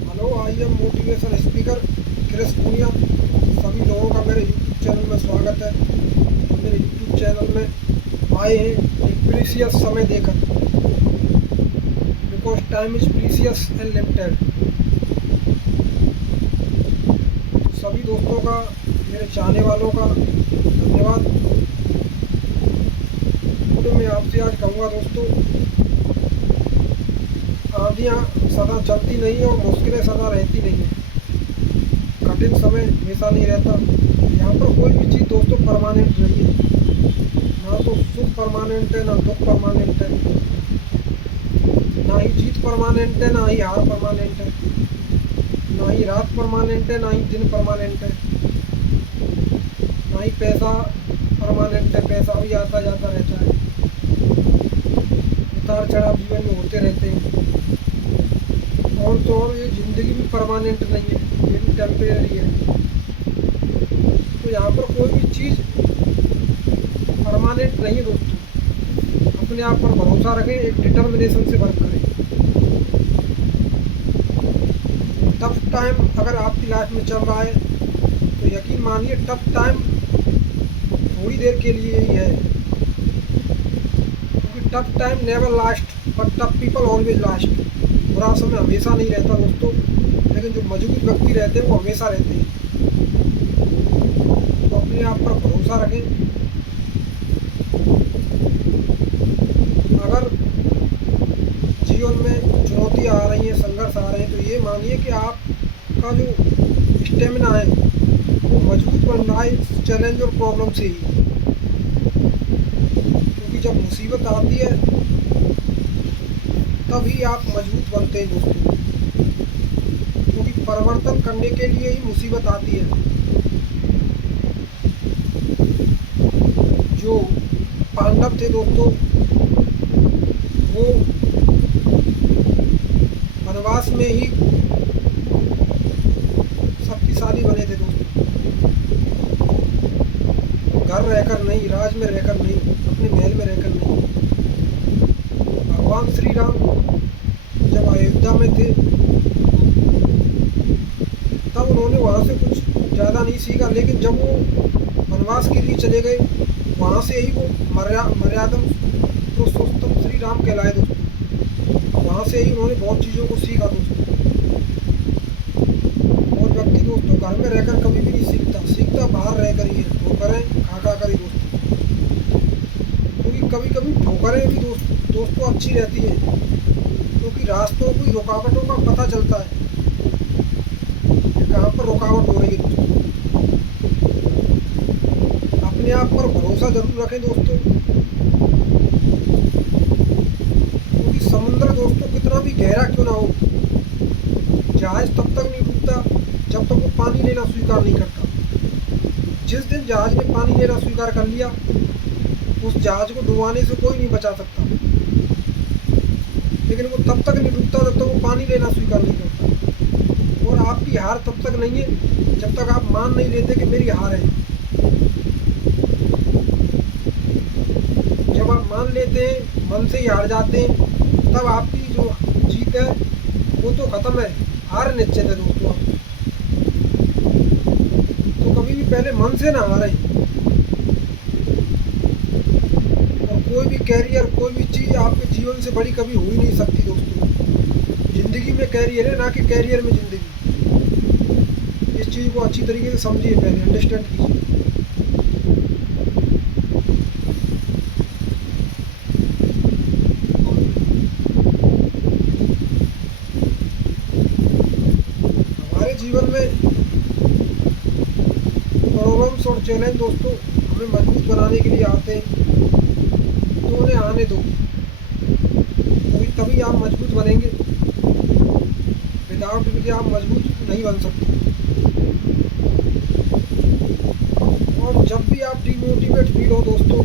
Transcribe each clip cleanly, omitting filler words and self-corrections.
Hello, I am motivation speaker Chris Punia. सभी लोगों का मेरे यूट्यूब चैनल में स्वागत है। हम मेरे यूट्यूब चैनल में आए हैं एक प्रीसियस समय देकर, because time is precious and limited. सभी दोस्तों का, मेरे चाहने वालों का धन्यवाद। तो मैं आपसे आज कहूँगा दोस्तों, आंधियाँ सदा चलती नहीं है और मुश्किलें सदा रहती नहीं है। कठिन समय हमेशा नहीं रहता। यहाँ पर कोई भी चीज़ दोस्तों परमानेंट नहीं है। ना तो सुख परमानेंट है, ना दुख परमानेंट है, ना ही जीत परमानेंट है, ना ही हार परमानेंट है, ना ही रात परमानेंट है, ना ही दिन परमानेंट है, ना ही पैसा परमानेंट है। पैसा भी आता जाता रहता है, उतार चढ़ाव जीवन में होते रहते हैं। और तो और ये ज़िंदगी भी परमानेंट नहीं है, ये भी टेम्परेरी है। तो यहाँ पर कोई भी चीज़ परमानेंट नहीं है दोस्तों। अपने आप पर भरोसा रखें, एक डिटर्मिनेशन से वर्क करें। टफ टाइम अगर आपकी लाइफ में चल रहा है तो यकीन मानिए टफ टाइम थोड़ी देर के लिए ही है, क्योंकि tough time never last but tough people always last. बुरा समय हमेशा नहीं रहता दोस्तों, लेकिन जो मजबूत व्यक्ति रहते हैं वो हमेशा रहते हैं। तो अपने आप पर भरोसा रखें। अगर जीवन में चुनौती आ रही है, संघर्ष आ रहे हैं, तो ये मानिए कि आपका जो स्टेमिना है वो मजबूत बन रहा है इस चैलेंज और प्रॉब्लम से ही। क्योंकि जब मुसीबत आती है तभी आप मजबूत बनते हैं दोस्तों, क्योंकि परिवर्तन करने के लिए ही मुसीबत आती है। जो पांडव थे दोस्तों, वो वनवास में ही शक्तिशाली बने थे दोस्तों। घर रहकर नहीं, राज में रहकर नहीं, अपने महल में रहकर नहीं। भगवान श्री राम जब अयोध्या में थे तब उन्होंने वहाँ से कुछ ज़्यादा नहीं सीखा, लेकिन जब वो वनवास के लिए चले गए वहाँ से ही वो मर्यादम पुरुषोत्तम श्री राम कहलाए दोस्तों। वहाँ से ही उन्होंने बहुत चीज़ों को सीखा दोस्तों। और व्यक्ति दोस्तों घर में रहकर कभी भी नहीं सीखता, सीखता बाहर रहकर ही है। ठोकरें खा कर ही दोस्तों, क्योंकि कभी कभी ठोकरें भी दोस्तों अच्छी रहती है, क्योंकि रास्तों की रुकावटों का पता चलता है कि कहाँ पर रुकावट हो रही है दोस्तों। अपने आप पर भरोसा जरूर रखें दोस्तों, क्योंकि समुद्र दोस्तों कितना भी गहरा क्यों ना हो, जहाज तब तक नहीं डूबता जब तक वो पानी लेना स्वीकार नहीं करता। जिस दिन जहाज ने पानी लेना स्वीकार कर लिया, उस जहाज को डुबाने से कोई नहीं बचा सकता। लेकिन वो तब तक नहीं डूबता जब तक वो पानी लेना स्वीकार नहीं करता। और आपकी हार तब तक नहीं है जब तक आप मान नहीं लेते कि मेरी हार है। जब आप मान लेते हैं, मन से ही हार जाते हैं, तब आपकी जो जीत है वो तो खत्म है, हार निश्चित है दोस्तों। तो कभी भी पहले मन से ना हारें। और कोई भी कैरियर, कोई भी चीज़ आपके जीवन से बड़ी कभी हो ही नहीं सकती दोस्तों। जिंदगी में कैरियर है, ना कि कैरियर में जिंदगी। इस चीज़ को अच्छी तरीके से समझिए, पहले अंडरस्टैंड कीजिए। हमारे जीवन में प्रॉब्लम्स और चैलेंज दोस्तों हमें मजबूत बनाने के लिए आते हैं, तो उन्हें आने दो। तभी आप मजबूत बनेंगे। विदाउट इनके आप मजबूत नहीं बन सकते। और जब भी आप डिमोटिवेट फील हो दोस्तों,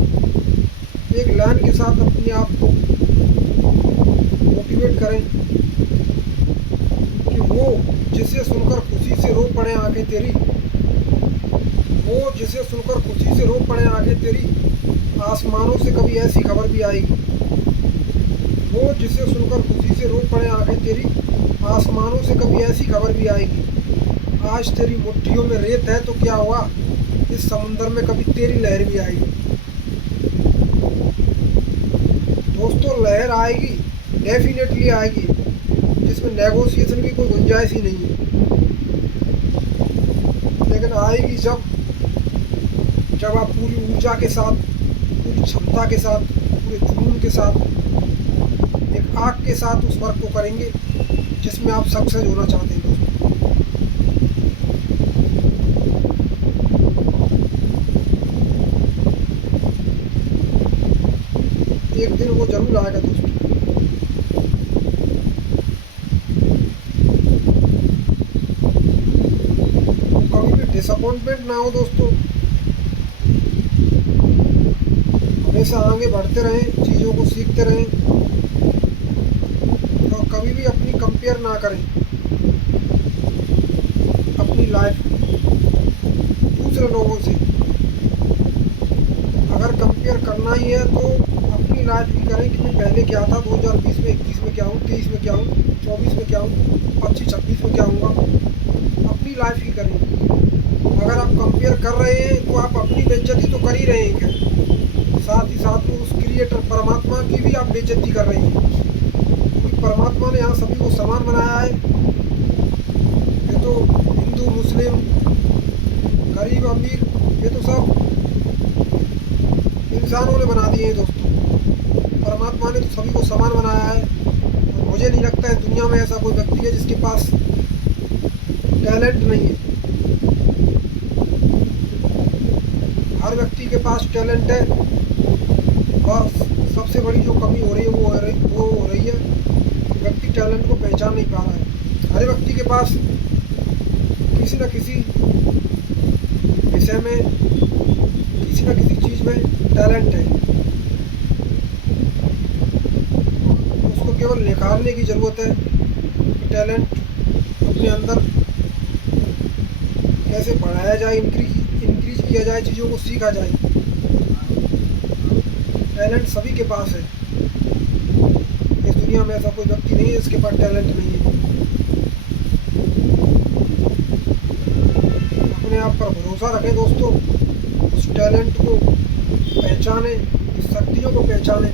एक लाइन के साथ अपने आप को मोटिवेट करें कि वो जिसे सुनकर खुशी से रो पड़े आंखें तेरी, वो जिसे सुनकर खुशी से रो पड़े आंखें तेरी, आसमानों से कभी ऐसी खबर भी आएगी। वो जिसे सुनकर खुशी से रो पड़े आंखें तेरी, आसमानों से कभी ऐसी खबर भी आएगी, आज तेरी मुट्ठियों में रेत है तो क्या हुआ, इस समुंदर में कभी तेरी लहर भी आएगी। दोस्तों लहर आएगी, डेफिनेटली आएगी, जिसमें नेगोशिएशन की कोई गुंजाइश ही नहीं है। लेकिन आएगी जब आप पूरी ऊर्जा के साथ, पूरी क्षमता के साथ, पूरे जुनून के साथ, एक आग के साथ उस वर्क को करेंगे जिसमें आप सक्सेस होना चाहते हैं। दोस्तों एक दिन वो जरूर आएगा दोस्तों। कभी भी डिसअपॉइंटमेंट ना हो दोस्तों, हमेशा आगे बढ़ते रहें, चीज़ों को सीखते रहें और कभी भी अपनी कंपेयर ना करें अपनी लाइफ दूसरे लोगों से। अगर कंपेयर करना ही है तो अपनी लाइफ ही करें कि मैं पहले क्या था, 2020 में, 21 में क्या हूँ, 23 में क्या हूँ, 24 में क्या हूँ, 25, 26 में क्या हूँगा। अपनी लाइफ ही करें। अगर आप कंपेयर कर रहे हैं तो आप अपनी बेइज्जती तो कर ही रहे हैं क्या, साथ ही साथ में उस क्रिएटर परमात्मा की भी आप बेइज्जती कर रहे हैं, क्योंकि परमात्मा ने यहाँ सभी को समान बनाया है। ये तो हिंदू, मुस्लिम, गरीब, अमीर, ये तो सब इंसानों ने बना दिए हैं दोस्तों। परमात्मा ने तो सभी को समान बनाया है। और मुझे नहीं लगता है दुनिया में ऐसा कोई व्यक्ति है जिसके पास टैलेंट नहीं है। हर व्यक्ति के पास टैलेंट है। बस सबसे बड़ी जो कमी हो रही है वो हो रही है व्यक्ति टैलेंट को पहचान नहीं पा रहा है। हर व्यक्ति के पास किसी न किसी विषय में, किसी न किसी चीज़ में टैलेंट है। उसको केवल निखारने की ज़रूरत है। टैलेंट अपने अंदर कैसे बढ़ाया जाए, इंक्रीज किया जाए, चीज़ों को सीखा जाए। टैलेंट सभी के पास है। इस दुनिया में ऐसा कोई व्यक्ति नहीं है जिसके पास टैलेंट नहीं है। अपने आप पर भरोसा रखें दोस्तों, उस टैलेंट को पहचानें, इस शक्तियों को पहचानें,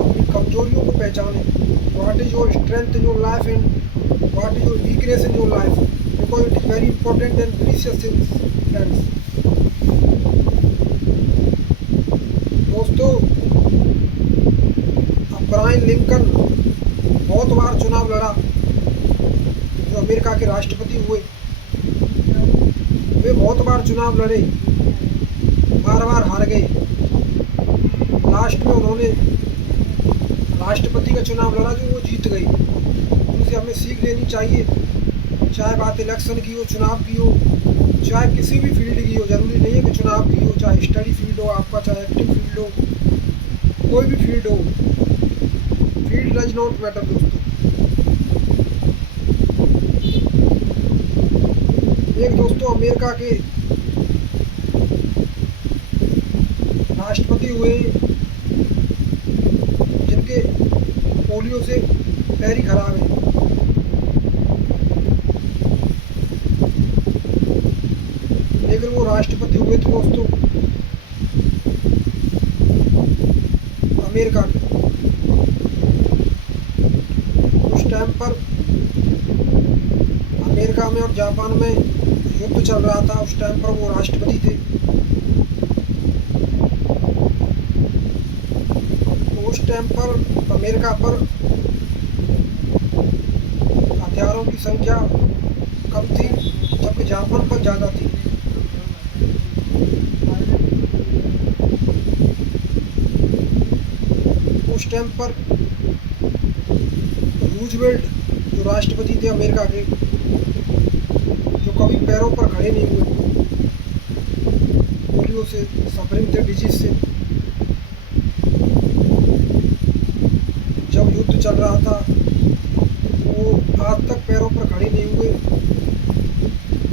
अपनी कमजोरियों को पहचानें। What is your strength in your life and what is your weakness in your life, because it is very important and precious things friends. दोस्तों अब्राहम लिंकन बहुत बार चुनाव लड़ा, जो अमेरिका के राष्ट्रपति हुए। वे बहुत बार चुनाव लड़े, बार बार हार गए। लास्ट में उन्होंने राष्ट्रपति का चुनाव लड़ा जो वो जीत गई। उनसे हमें सीख लेनी चाहिए, चाहे बात इलेक्शन की हो, चुनाव की हो, चाहे किसी भी फील्ड की हो। ज़रूरी नहीं है कि चुनाव की हो, चाहे स्टडी फील्ड हो आपका, चाहे एक्टिव फील्ड हो, कोई भी फील्ड हो, फील्ड डज नॉट मैटर दोस्तों। एक दोस्तों अमेरिका के राष्ट्रपति हुए जिनके पोलियो से पैर ही खराब है। लेकिन वो राष्ट्रपति हुए थे दोस्तों अमेरिका के। उस टाइम पर अमेरिका में और जापान में युद्ध चल रहा था। उस टाइम पर वो राष्ट्रपति थे। तो उस टाइम पर अमेरिका पर हथियारों की संख्या कम थी, जबकि जापान पर ज़्यादा थी। उस टाइम पर रूजवेल्ट जो राष्ट्रपति थे अमेरिका के, जो कभी पैरों पर खड़े नहीं हुए, पोलियो से सफरिंग थे, डिजीज से। जब युद्ध चल रहा था वो आज तक पैरों पर खड़े नहीं हुए,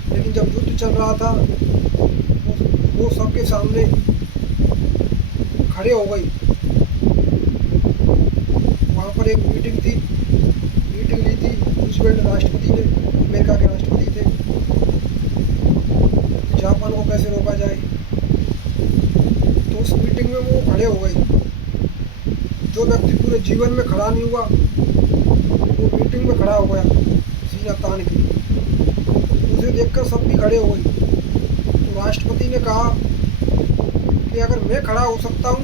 लेकिन जब युद्ध चल रहा था वो सबके सामने खड़े हो गई। वहाँ पर एक मीटिंग थी। मीटिंग ली थी रूजवेल्ट राष्ट्रपति ने, अमेरिका के राष्ट्रपति थे, जापान को कैसे रोका जाए। तो उस मीटिंग में वो खड़े हो गए। जो व्यक्ति पूरे जीवन में खड़ा नहीं हुआ वो मीटिंग में खड़ा हो गया सीना तान के। उसे देखकर सब भी खड़े हो गए। तो राष्ट्रपति ने कहा कि अगर मैं खड़ा हो सकता हूँ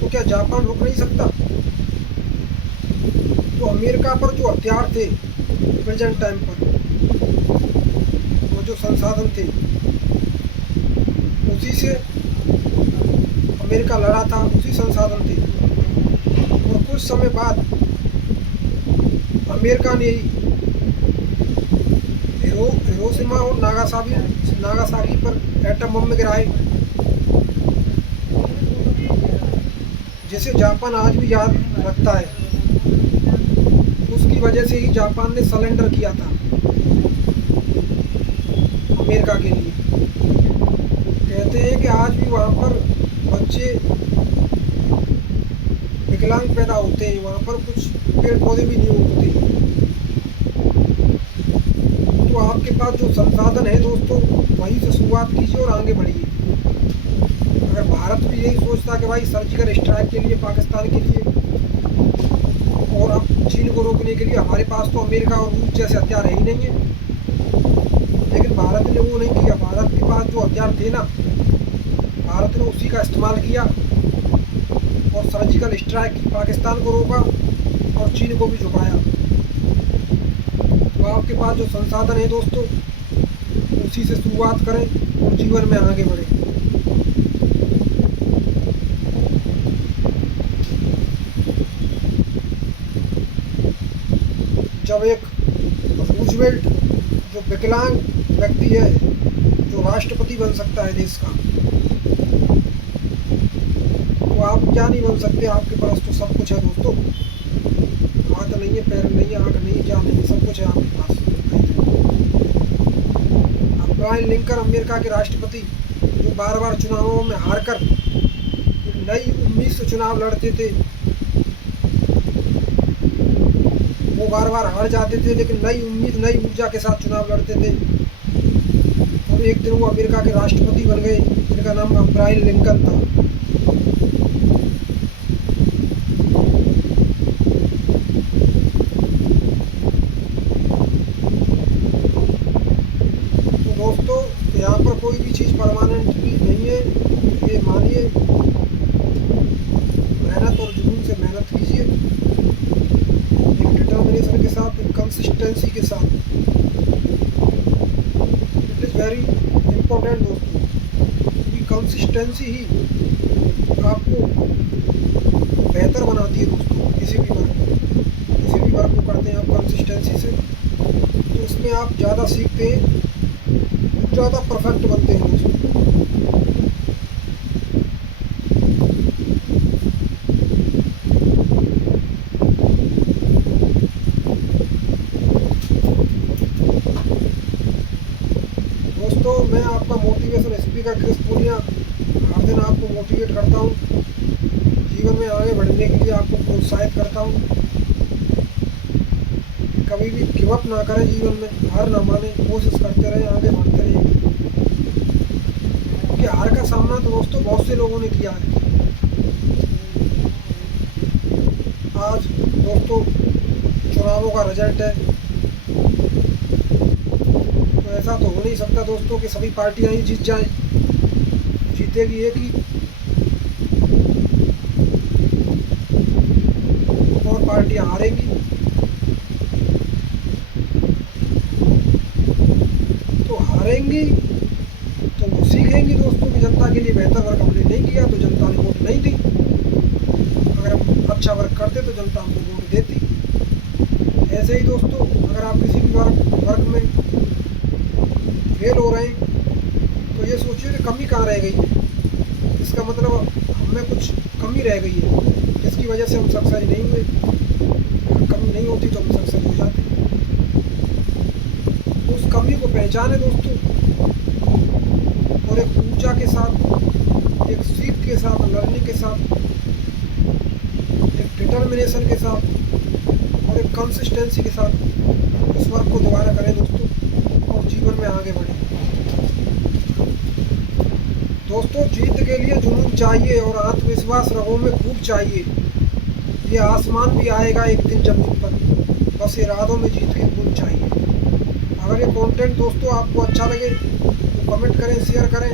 तो क्या जापान रुक नहीं सकता। तो अमेरिका पर जो हथियार थे प्रेजेंट टाइम पर, वो जो संसाधन थे, उसी से अमेरिका लड़ा था, उसी संसाधन थे। और कुछ समय बाद अमेरिका ने हिरोशिमा और नागासाकी पर एटम बम गिराए, जिसे जापान आज भी याद रखता है। उसकी वजह से ही जापान ने सरेंडर किया था अमेरिका के लिए। कहते हैं कि आज भी वहाँ पर बच्चे विकलांग पैदा होते हैं, वहाँ पर कुछ पेड़ पौधे भी नहीं उगते। तो आपके पास जो संसाधन है दोस्तों, वहीं से शुरुआत कीजिए और आगे बढ़िए। अगर भारत भी यही सोचता कि भाई सर्जिकल स्ट्राइक के लिए, पाकिस्तान के लिए और अब चीन को रोकने के लिए हमारे पास तो अमेरिका और रूस जैसे हथियार है ही नहीं है, लेकिन भारत ने वो नहीं किया। भारत के पास जो हथियार थे ना, भारत ने उसी का इस्तेमाल किया और सर्जिकल स्ट्राइक की, पाकिस्तान को रोका और चीन को भी झुकाया। तो आपके पास जो संसाधन है दोस्तों, उसी से शुरुआत करें और जीवन में आगे बढ़ें। जब एक रूजवेल्ट जो विकलांग व्यक्ति है जो राष्ट्रपति बन सकता है देश का, तो आप क्या नहीं बन सकते। आपके पास तो सब कुछ है दोस्तों। हाथ नहीं है, पैर नहीं है, आँख नहीं है, क्या नहीं है, सब कुछ है आपके पास। अब्राहम लिंकन अमेरिका के राष्ट्रपति जो बार बार चुनावों में हार कर नई उम्मीद से चुनाव लड़ते थे, वो बार बार हार जाते थे, लेकिन नई उम्मीद, नई ऊर्जा के साथ चुनाव लड़ते थे। और एक दिन वो अमेरिका के राष्ट्रपति बन गए, जिनका नाम अब्राहम लिंकन था। तो दोस्तों, यहाँ पर कोई भी चीज़ परमानेंटली नहीं है, ये मानिए। मेहनत और जुनून से मेहनत कीजिए, डिटर्मिनेशन के साथ, कंसिस्टेंसी के साथ। इट इज़ वेरी इम्पोर्टेंट दोस्तों, क्योंकि कंसिस्टेंसी ही आपको बेहतर बनाती है दोस्तों। किसी भी वर्क को करते हैं आप कंसिस्टेंसी से, तो उसमें आप ज़्यादा सीखते हैं, ज़्यादा परफेक्ट बनते हैं दोस्तों। दोस्तों, मैं आपका मोटिवेशन स्पीकर क्रिस पूनिया हर दिन आपको मोटिवेट करता हूँ, जीवन में आगे बढ़ने के लिए आपको प्रोत्साहित करता हूँ। कभी भी गिव अप ना करें जीवन में, हार ना माने, कोशिश करते रहें, आगे बढ़ते रहें। क्योंकि हार का सामना तो दोस्तों बहुत से लोगों ने किया है। आज दोस्तों चुनावों का रिजल्ट है, तो ऐसा तो हो नहीं सकता दोस्तों कि सभी पार्टियां ही जीत जाएं। जीतेगी एक ही, और पार्टियां हारेंगी। तो हारेंगी तो वो सीखेंगी दोस्तों कि जनता के लिए बेहतर वर्क हमने नहीं किया, तो जनता ने वोट नहीं दी। अगर हम अच्छा वर्क करते तो जनता हमको वोट देती। ऐसे ही दोस्तों, अगर आप किसी भी वर्क में फेल हो रहे हैं, तो ये सोचिए कि कमी कहाँ रह गई है। इसका मतलब हमें कुछ कमी रह गई है, जिसकी वजह से हम सक्सेस नहीं हुए। अगर कमी नहीं होती तो हम सक्सेस हो जाते। तो उस कमी को पहचाने दोस्तों, और एक ऊर्जा के साथ, एक सीख के साथ, लर्निंग के साथ, एक डिटर्मिनेशन के साथ और एक कंसिस्टेंसी के साथ इस वर्क को दोबारा करें दोस्तों, और जीवन में आगे बढ़ें। दोस्तों, जीत के लिए जुनून चाहिए और आत्मविश्वास रगों में खूब चाहिए। ये आसमान भी आएगा एक दिन जमीन पर, बस इरादों में जीत के गुण चाहिए। अगर ये कंटेंट दोस्तों आपको अच्छा लगे तो कमेंट करें, शेयर करें,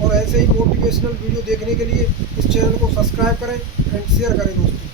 और ऐसे ही मोटिवेशनल वीडियो देखने के लिए इस चैनल को सब्सक्राइब करें एंड शेयर करें दोस्तों।